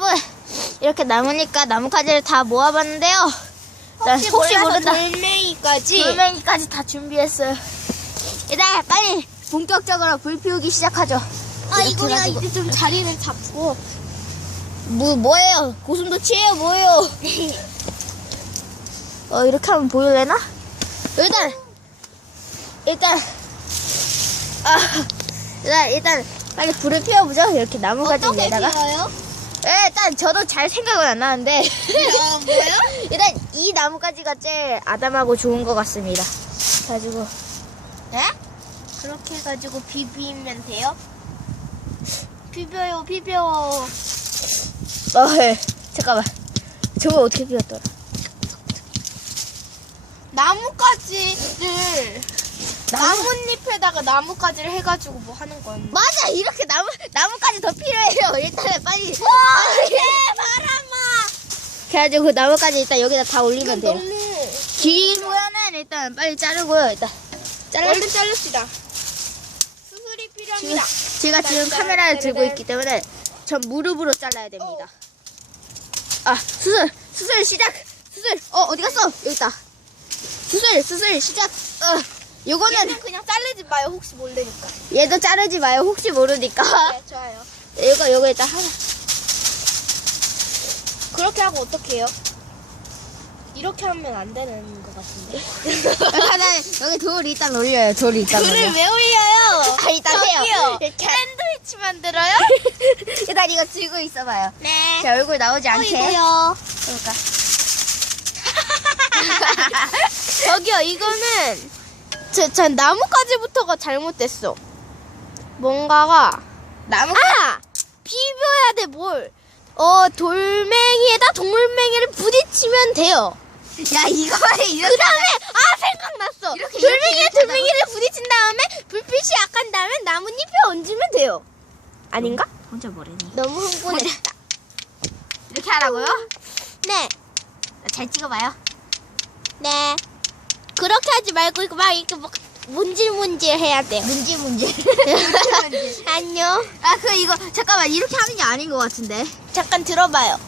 여러분 이렇게 나무니까 나뭇가지를 다 모아봤는데요. 혹시, 혹시 모른다. 돌멩이까지. 돌멩이까지 다 준비했어요. 일단 빨리 본격적으로 불 피우기 시작하죠. 아 이거야. 이제 좀 자리를 잡고. 뭐 뭐예요? 고슴도치예요 뭐예요? 어 이렇게 하면 보일래나? 일단 일단 아 일단 일단 빨리 불을 피워보죠. 이렇게 어떻게 위에다가. 피워요? 예, 일단 저도 잘 생각은 안 나는데 아 뭐요? 일단 이 나무가지가 제일 아담하고 좋은 것 같습니다. 가지고 네? 그렇게 해가지고 비비면 돼요? 비벼요 비벼. 어, 예. 잠깐만. 저거 어떻게 피웠더라? 나뭇가지를 나뭇잎에다가 나뭇가지를 해가지고 뭐 하는 거예요? 맞아 이렇게 나무 나무까지 더 필요해요. 일단은 빨리. 바람아. 그래가지고 그 나무까지 일단 여기다 다 올리면 돼요. 너무 길면은 일단 빨리 자르고요. 일단 잘라. 얼른 자릅시다. 수술이 지금, 필요합니다. 제가 지금 카메라를 들고 있기 때문에 전 무릎으로 잘라야 됩니다. 아 수술 수술 시작. 수술 어 어디 갔어? 여기 있다. 수술 수술 시작. 어 요거는 얘는 그냥 자르지 마요. 혹시 모르니까. 얘도 자르지 마요. 혹시 모르니까. 네, 좋아요. 이거 요거 일단 하나. 그렇게 하고 어떻게 해요? 이렇게 하면 안 되는 것 같은데. 하나 여기 돌 일단 올려요. 돌 일단 올려. 왜 올려요? 아, 일단 해요. 저기요. 이렇게. 샌드위치 만들어요? 일단 이거 들고 있어봐요. 네. 제 얼굴 나오지 어, 않게. 이거요. 그러니까. 저기요, 이거는 저, 전 나뭇가지부터가 잘못됐어. 뭔가가 나무 아! 비벼야 돼, 뭘. 어, 돌멩이에다 돌멩이를 부딪히면 돼요. 야 이거를 이렇게 그 다음에, 아, 생각났어. 이렇게, 이렇게, 돌멩이에 이렇게 돌멩이를 부딪힌 다음에 불빛이 약한 다음에 나뭇잎에 얹으면 돼요. 아닌가? 혼자 뭐래니? 너무 흥분했다. 이렇게 하라고요? 네, 잘 찍어봐요. 네. 그렇게 하지 말고, 이거 막 이렇게 막 문질문질 해야 돼요. 문제 문제. 안녕. 아 그 이거 잠깐만 이렇게 하는 게 아닌 것 같은데. 잠깐 들어봐요.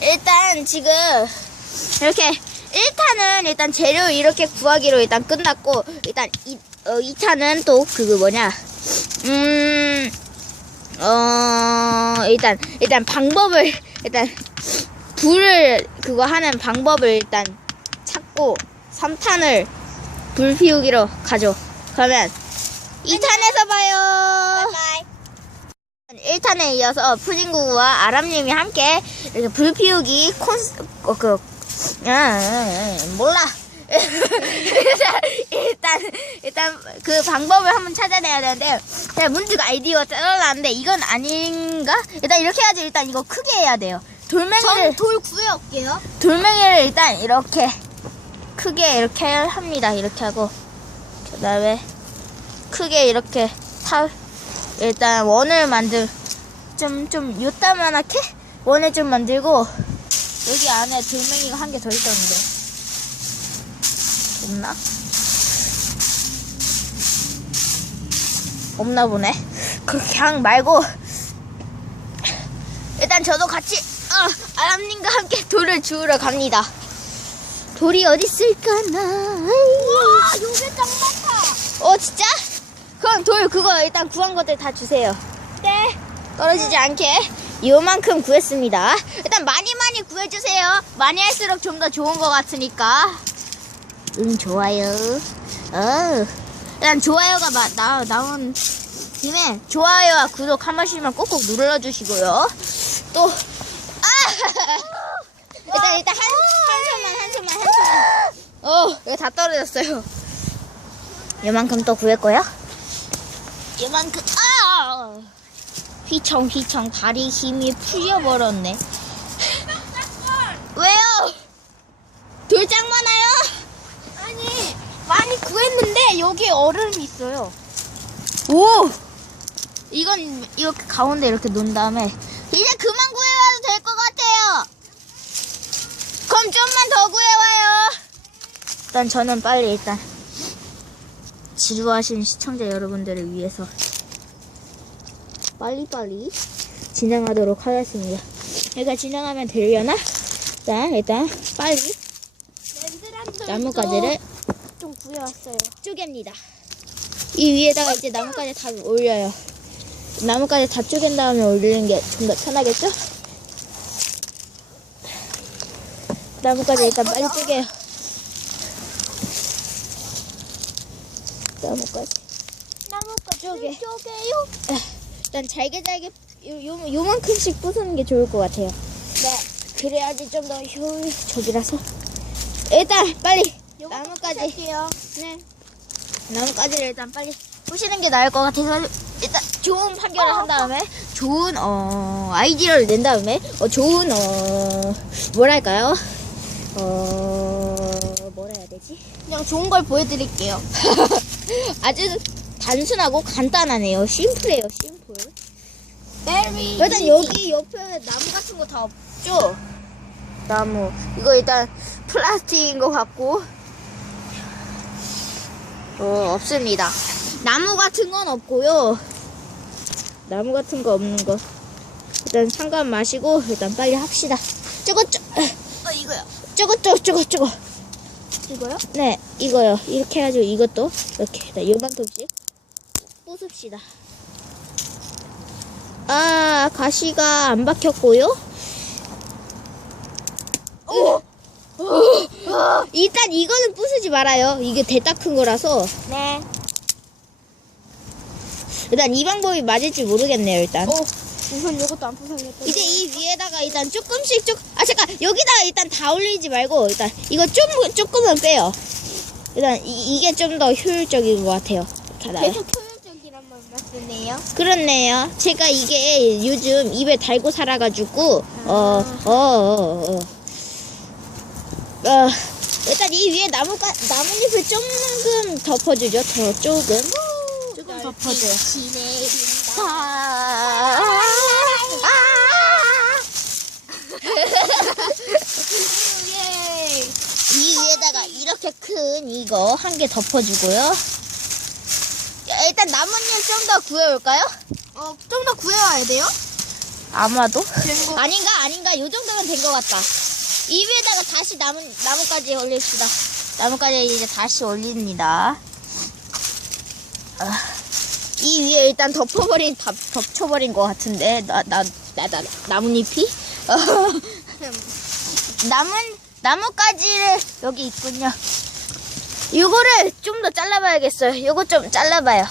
일단 지금 이렇게 1탄은 일단 재료 이렇게 구하기로 일단 끝났고 일단 이, 어, 2탄은 또 그거 뭐냐 음, 어, 일단 일단 방법을 일단 불을 그거 하는 방법을 일단 찾고 3탄을 불 피우기로 가죠. 그러면 2탄에서 봐요. 바이. 1탄에 이어서 푸딩구구와 아람님이 함께 이렇게 불 피우기 콘스, 어, 그, 아, 몰라. 일단, 일단, 일단, 그 방법을 한번 찾아내야 되는데, 제가 문득 아이디어가 떠올랐는데, 이건 아닌가? 일단 이렇게 해야지, 일단 이거 크게 해야 돼요. 돌멩이를, 돌 구해올게요. 돌멩이를 일단 이렇게, 크게 이렇게 합니다. 이렇게 하고, 그 다음에, 크게 이렇게 타, 일단 원을 만들 좀 좀 요따만하게 원을 좀 만들고 여기 안에 돌멩이가 한 개 더 있었는데 없나? 없나 보네. 그렇게 한 말고 일단 저도 같이 어, 아람님과 함께 돌을 주우러 갑니다. 돌이 어디 있을까나? 와, 요게 짱 많다. 어 진짜? 그럼 돌 그거 일단 구한 것들 다 주세요. 네. 떨어지지 않게 요만큼 구했습니다. 일단 많이 많이 구해주세요. 많이 할수록 좀 더 좋은 것 같으니까. 응 좋아요. 어. 일단 좋아요가 마, 나, 나온 김에 좋아요와 구독 한 번씩만 꼭꼭 눌러주시고요. 또 아! 일단 일단 한, 한 손만 한 손만 한 손만. 어 이거 다 떨어졌어요. 요만큼 또 구했고요. 요만큼 아! 휘청 휘청 다리 힘이 풀려버렸네. 왜요? 돌짱 많아요? 아니, 많이 구했는데 여기 얼음이 있어요. 오! 이건 이렇게 가운데 이렇게 놓은 다음에 이제 그만 구해와도 될 것 같아요. 그럼 좀만 더 구해와요. 일단 저는 빨리 일단 지루하신 시청자 여러분들을 위해서 빨리빨리 진행하도록 하겠습니다. 얘가 지나가면 되려나? 자, 일단 빨리 나뭇가지를 좀 구해왔어요. 쪼갭니다. 이 위에다가 이제 나뭇가지 다 올려요. 나뭇가지 다 쪼갠 다음에 올리는 게 좀 더 편하겠죠? 나뭇가지 일단 빨리 쪼개요. 나뭇가지. 나뭇가지 쪼개. 쪼개요. 일단 잘게 잘게 요, 요, 요만큼씩 부수는 게 좋을 것 같아요. 네. 그래야지 좀 더 효율적이라서. 일단 빨리 나뭇가지. 할게요. 네. 나뭇가지를 일단 빨리 부시는 게 나을 것 같아서 일단 좋은 판결을 한 다음에 좋은 어 아이디어를 낸 다음에 어 좋은 어 뭐랄까요 어 되지? 그냥 좋은 걸 보여드릴게요. 아주 단순하고 간단하네요. 심플해요 심플. 베리. 일단 여기 옆에 나무 같은 거 다 없죠? 나무. 이거 일단 플라스틱인 것 같고. 어 없습니다. 나무 같은 건 없고요. 나무 같은 거 없는 거. 일단 상관 마시고 일단 빨리 합시다. 저거 저 어 이거요. 저거 저거 저거 저거 이거요? 네 이거요 이렇게 해가지고 이것도 이렇게 일단 요만큼씩 부숩시다 아 가시가 안 박혔고요 일단 이거는 부수지 말아요 이게 대따 큰 거라서 네. 일단 이 방법이 맞을지 모르겠네요 일단 오. 우선 이것도 안 부서졌다. 이제 이 위에다가 일단 조금씩 조, 아 잠깐 여기다가 일단 다 올리지 말고 일단 이거 좀 조금은 빼요. 일단 이, 게 좀 더 효율적인 것 같아요. 계속 효율적이란 말만 쓰네요. 그렇네요. 제가 이게 요즘 입에 달고 살아가지고 어어어 어, 어, 어. 어, 일단 이 위에 나무가 나뭇잎을 조금 덮어주죠. 더 조금 조금 덮어줘요. 지내린다. 이 이렇게 큰 이거 한 개 덮어주고요. 야, 일단 나뭇잎 좀 더 구해올까요? 어, 좀 더 구해와야 돼요? 아마도? 된 거. 아닌가? 아닌가? 요 정도면 된 것 같다. 이 위에다가 다시 나무, 나뭇가지 올립시다. 나뭇가지 이제 다시 올립니다. 아, 이 위에 일단 덮어버린, 덮, 덮쳐버린 것 같은데, 나, 나, 나, 나, 나뭇잎이? 남은, 나뭇가지를 여기 있군요. 요거를 좀 더 잘라봐야겠어요. 요거 좀 잘라봐요.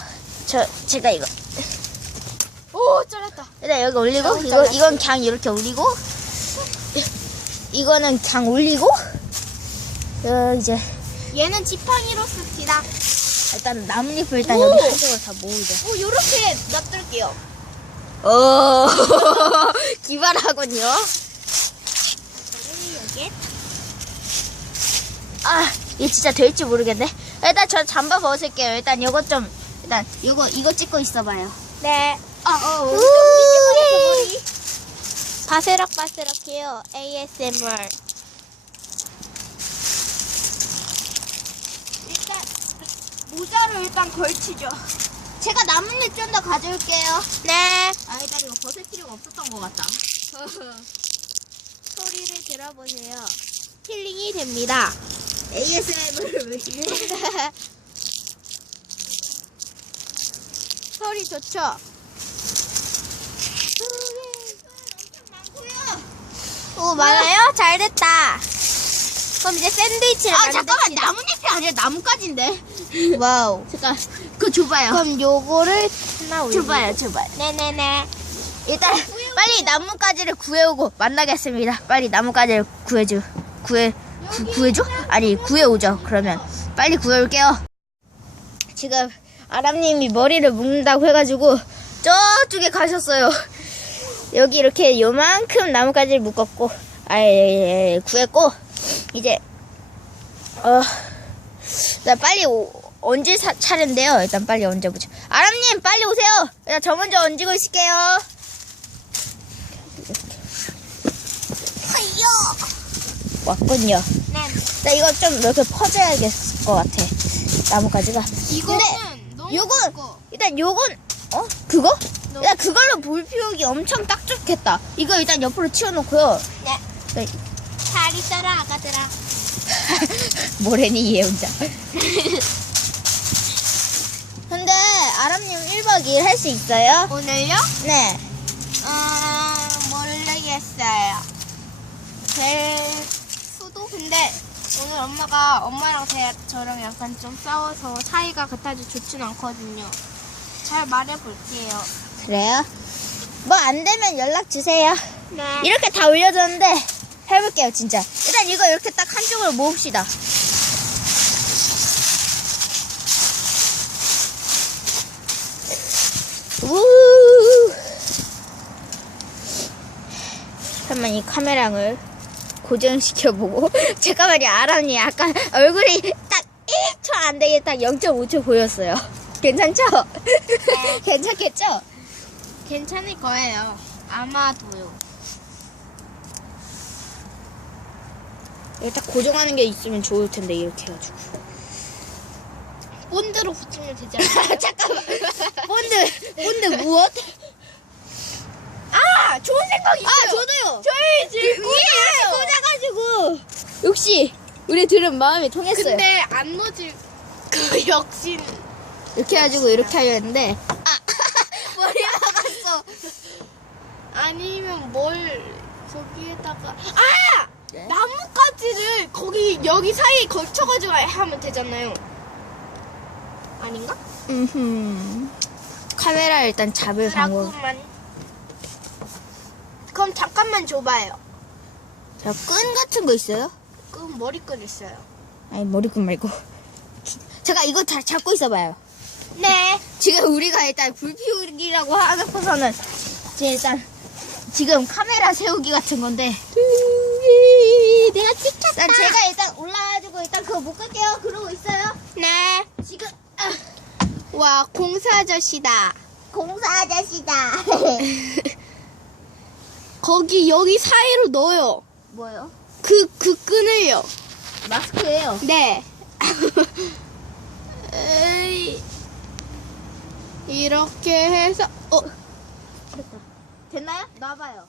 저, 제가 이거. 오, 잘랐다. 일단 여기 올리고 이거 잘랐어. 이건 그냥 이렇게 올리고 이거는 그냥 올리고 어, 이제 얘는 지팡이로 씁시다. 일단 나뭇잎을 일단 오! 여기 한쪽으로 다 모으죠. 오, 요렇게 놔둘게요. 어 기발하군요. 여기. 아 이게 진짜 될지 모르겠네. 일단 저 잠바 벗을게요. 일단 이거 좀 일단 이거 이거 찍고 있어봐요. 네. 아 어. 어. 우리 바스락바스락해요. ASMR. 일단 모자를 일단 걸치죠. 제가 나뭇잎 좀더 가져올게요. 네. 아 일단 이거 벗을 필요가 없었던 것 같다. 소리를 들어보세요. 힐링이 됩니다. ASMR을 왜? 소리 좋죠? 오, 많아요? 잘 됐다. 그럼 이제 샌드위치를 아 만듭시다. 잠깐만 나뭇잎이 아니라 나뭇가지인데. 와우. 잠깐 그거 줘봐요. 그럼 요거를 하나 올려. 줘봐요, 줘봐요. 네네네. 일단 빨리 나뭇가지를 구해오고 만나겠습니다. 빨리 나뭇가지를 구해줘. 구해 구, 구해줘? 아니 구해오죠. 그러면 빨리 구해올게요. 지금 아람님이 머리를 묶는다고 해가지고 저쪽에 가셨어요. 여기 이렇게 요만큼 나뭇가지를 묶었고, 아예 구했고 이제 어, 나 빨리 오, 얹을 사- 차례인데요. 일단 빨리 얹어보죠. 아람님 빨리 오세요. 저 먼저 얹고 있을게요. 왔군요. 네. 나 이거 좀 이렇게 퍼줘야겠을 것 같아. 나뭇가지가. 이거는 근데 너무 요건. 일단 요건 어 그거? 야 그걸로 볼 피우기 엄청 딱 좋겠다. 이거 일단 옆으로 치워놓고요. 네. 네. 잘 있어라 아가들아. 뭐래니 얘 혼자. 근데 아람님 1박 2일 할 수 있어요? 오늘요? 네. 음, 모르겠어요. 제 수도 근데 오늘 엄마가 엄마랑 제 저랑 약간 좀 싸워서 사이가 그다지 좋진 않거든요. 잘 말해볼게요. 그래요? 뭐 안 되면 연락 주세요. 네. 이렇게 다 올려줬는데 해볼게요 진짜. 일단 이거 이렇게 딱 한쪽으로 모읍시다. 우. 잠깐만 이 카메라를 고정시켜보고 잠깐만요 아람이 약간 얼굴이 딱 1초 안 되게 딱 0.5초 보였어요. 괜찮죠? 괜찮겠죠? 괜찮을 거예요. 아마도요. 이거 딱 고정하는 게 있으면 좋을 텐데 이렇게 해가지고. 본드로 붙이면 되지 않아요? 잠깐만. 본드 본드 무엇? 아, 좋은 생각 있어요. 아 저도요. 저희 지금 위에 꽂아가지고 역시 우리 들은 마음이 통했어요. 근데 안 놓질 그 역시 이렇게 해가지고 이렇게 하려 했는데 아 머리 나갔어. 아니면 뭘 거기에다가 아 네? 나뭇가지를 거기 여기 사이에 걸쳐가지고 하면 되잖아요. 아닌가? 음. 카메라 일단 잡을 방법. 라구만. 그럼 잠깐만 줘봐요. 자끈 같은 거 있어요? 그럼 머리끈 있어요. 아니 머리끈 말고. 잠깐 이거 다 잡고 있어봐요. 네. 지금 우리가 일단 불 피우기라고 하고서는 일단 지금 카메라 세우기 같은 건데 내가 찍혔다. 일단 제가 일단 올라가지고 일단 그거 못 갈게요 그러고 있어요 네. 지금 아, 와 공사 아저씨다. 공사 아저씨다 거기 여기 사이로 넣어요. 뭐요? 그 그 끈을요. 마스크예요 네. 에이. 이렇게 해서 어 됐나요? 놔봐요